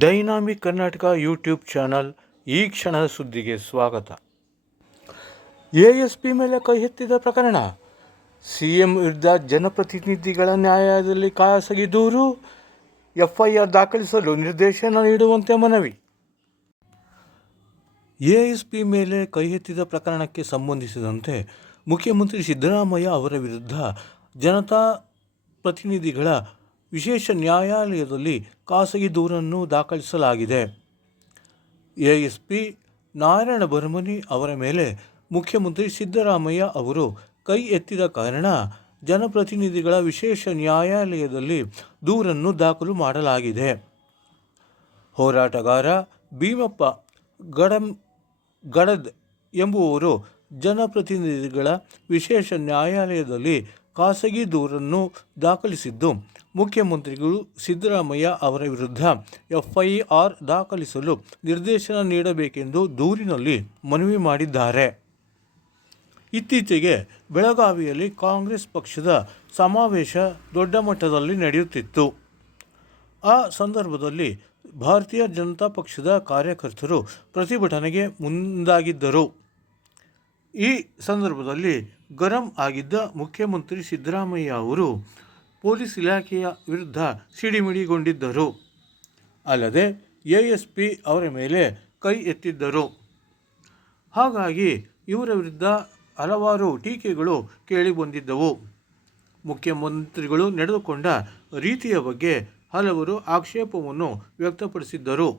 Dynamic Karnataka YouTube channel ಈ ಕ್ಷಣದ ಸುದ್ದಿಗೆ ಸ್ವಾಗತ. ಎಎಸ್ಪಿ ಮೇಲೆ ಕೈ ಎತ್ತಿದ ಪ್ರಕರಣ, ಸಿಎಂ ವಿರುದ್ಧ ಜನಪ್ರತಿನಿಧಿಗಳ ನ್ಯಾಯಾಲಯದಲ್ಲಿ ಖಾಸಗಿ ದೂರು, ಎಫ್ಐಆರ್ ದಾಖಲಿಸಲು ನಿರ್ದೇಶನ ನೀಡುವಂತೆ ಮನವಿ. ಎಎಸ್ಪಿ ಮೇಲೆ ಕೈ ಎತ್ತಿದ ಪ್ರಕರಣಕ್ಕೆ ಸಂಬಂಧಿಸಿದಂತೆ ಮುಖ್ಯಮಂತ್ರಿ ಸಿದ್ದರಾಮಯ್ಯ ಅವರ ವಿರುದ್ಧ ಜನತಾ ಪ್ರತಿನಿಧಿಗಳ ವಿಶೇಷ ನ್ಯಾಯಾಲಯದಲ್ಲಿ ಖಾಸಗಿ ದೂರನ್ನು ದಾಖಲಿಸಲಾಗಿದೆ. ಎಎಸ್ಪಿ ನಾರಾಯಣ ಬರ್ಮನಿ ಅವರ ಮೇಲೆ ಮುಖ್ಯಮಂತ್ರಿ ಸಿದ್ದರಾಮಯ್ಯ ಅವರು ಕೈ ಎತ್ತಿದ ಕಾರಣ ಜನಪ್ರತಿನಿಧಿಗಳ ವಿಶೇಷ ನ್ಯಾಯಾಲಯದಲ್ಲಿ ದೂರನ್ನು ದಾಖಲು ಮಾಡಲಾಗಿದೆ. ಹೋರಾಟಗಾರ ಭೀಮಪ್ಪ ಗಡದ್ ಎಂಬುವರು ಜನಪ್ರತಿನಿಧಿಗಳ ವಿಶೇಷ ನ್ಯಾಯಾಲಯದಲ್ಲಿ ಖಾಸಗಿ ದೂರನ್ನು ದಾಖಲಿಸಿದ್ದು, ಮುಖ್ಯಮಂತ್ರಿಗಳು ಸಿದ್ದರಾಮಯ್ಯ ಅವರ ವಿರುದ್ಧ ಎಫ್ಐಆರ್ ದಾಖಲಿಸಲು ನಿರ್ದೇಶನ ನೀಡಬೇಕೆಂದು ದೂರಿನಲ್ಲಿ ಮನವಿ ಮಾಡಿದ್ದಾರೆ. ಇತ್ತೀಚೆಗೆ ಬೆಳಗಾವಿಯಲ್ಲಿ ಕಾಂಗ್ರೆಸ್ ಪಕ್ಷದ ಸಮಾವೇಶ ದೊಡ್ಡ ಮಟ್ಟದಲ್ಲಿ ನಡೆಯುತ್ತಿತ್ತು. ಆ ಸಂದರ್ಭದಲ್ಲಿ ಭಾರತೀಯ ಜನತಾ ಪಕ್ಷದ ಕಾರ್ಯಕರ್ತರು ಪ್ರತಿಭಟನೆಗೆ ಮುಂದಾಗಿದ್ದರು. ಈ ಸಂದರ್ಭದಲ್ಲಿ ಗರಂ ಆಗಿದ್ದ ಮುಖ್ಯಮಂತ್ರಿ ಸಿದ್ದರಾಮಯ್ಯ ಅವರು ಪೊಲೀಸ್ ಇಲಾಖೆಯ ವಿರುದ್ಧ ಸಿಡಿಮಿಡಿಗೊಂಡಿದ್ದರು. ಅಲ್ಲದೆ ಎಎಸ್ಪಿ ಅವರ ಮೇಲೆ ಕೈ ಎತ್ತಿದ್ದರು. ಹಾಗಾಗಿ ಇವರ ವಿರುದ್ಧ ಹಲವಾರು ಟೀಕೆಗಳು ಕೇಳಿಬಂದಿದ್ದವು. ಮುಖ್ಯಮಂತ್ರಿಗಳು ನಡೆದುಕೊಂಡ ರೀತಿಯ ಬಗ್ಗೆ ಹಲವರು ಆಕ್ಷೇಪವನ್ನು ವ್ಯಕ್ತಪಡಿಸಿದ್ದರು.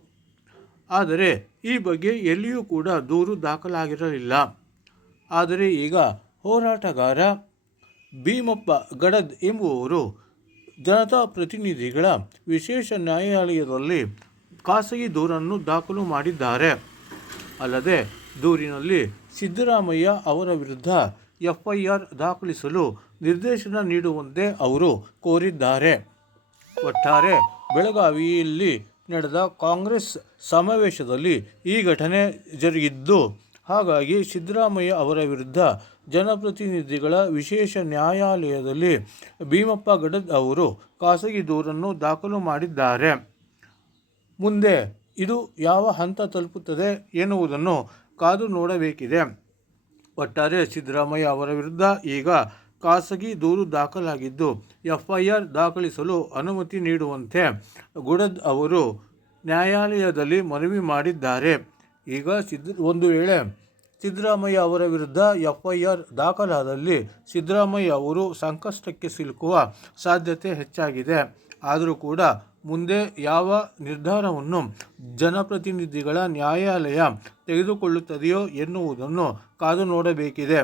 ಆದರೆ ಈ ಬಗ್ಗೆ ಎಲ್ಲಿಯೂ ಕೂಡ ದೂರು ದಾಖಲಾಗಿರಲಿಲ್ಲ. ಆದರೆ ಈಗ ಹೋರಾಟಗಾರ ಭೀಮಪ್ಪ ಗಡದ್ ಎಂಬುವರು ಜನತಾ ಪ್ರತಿನಿಧಿಗಳ ವಿಶೇಷ ನ್ಯಾಯಾಲಯದಲ್ಲಿ ಖಾಸಗಿ ದೂರನ್ನು ದಾಖಲು ಮಾಡಿದ್ದಾರೆ. ಅಲ್ಲದೆ ದೂರಿನಲ್ಲಿ ಸಿದ್ದರಾಮಯ್ಯ ಅವರ ವಿರುದ್ಧ ಎಫ್ಐಆರ್ ದಾಖಲಿಸಲು ನಿರ್ದೇಶನ ನೀಡುವಂತೆ ಅವರು ಕೋರಿದ್ದಾರೆ. ಒಟ್ಟಾರೆ ಬೆಳಗಾವಿಯಲ್ಲಿ ನಡೆದ ಕಾಂಗ್ರೆಸ್ ಸಮಾವೇಶದಲ್ಲಿ ಈ ಘಟನೆ ಜರುಗಿದ್ದು, ಹಾಗಾಗಿ ಸಿದ್ದರಾಮಯ್ಯ ಅವರ ವಿರುದ್ಧ ಜನಪ್ರತಿನಿಧಿಗಳ ವಿಶೇಷ ನ್ಯಾಯಾಲಯದಲ್ಲಿ ಭೀಮಪ್ಪ ಗಡದ್ ಅವರು ಖಾಸಗಿ ದೂರನ್ನು ದಾಖಲು ಮಾಡಿದ್ದಾರೆ. ಮುಂದೆ ಇದು ಯಾವ ಹಂತ ತಲುಪುತ್ತದೆ ಎನ್ನುವುದನ್ನು ಕಾದು ನೋಡಬೇಕಿದೆ. ಒಟ್ಟಾರೆ ಸಿದ್ದರಾಮಯ್ಯ ಅವರ ವಿರುದ್ಧ ಈಗ ಖಾಸಗಿ ದೂರು ದಾಖಲಾಗಿದ್ದು, ಎಫ್ಐಆರ್ ದಾಖಲಿಸಲು ಅನುಮತಿ ನೀಡುವಂತೆ ಗಡದ್ ಅವರು ನ್ಯಾಯಾಲಯದಲ್ಲಿ ಮನವಿ ಮಾಡಿದ್ದಾರೆ. ಈಗ ಒಂದು ವೇಳೆ ಸಿದ್ದರಾಮಯ್ಯ ಅವರ ವಿರುದ್ಧ ಎಫ್ಐಆರ್ ದಾಖಲಾದಲ್ಲಿ ಸಿದ್ದರಾಮಯ್ಯ ಅವರು ಸಂಕಷ್ಟಕ್ಕೆ ಸಿಲುಕುವ ಸಾಧ್ಯತೆ ಹೆಚ್ಚಾಗಿದೆ. ಆದರೂ ಕೂಡ ಮುಂದೆ ಯಾವ ನಿರ್ಧಾರವನ್ನು ಜನಪ್ರತಿನಿಧಿಗಳ ನ್ಯಾಯಾಲಯ ತೆಗೆದುಕೊಳ್ಳುತ್ತದೆಯೋ ಎನ್ನುವುದನ್ನು ಕಾದು ನೋಡಬೇಕಿದೆ.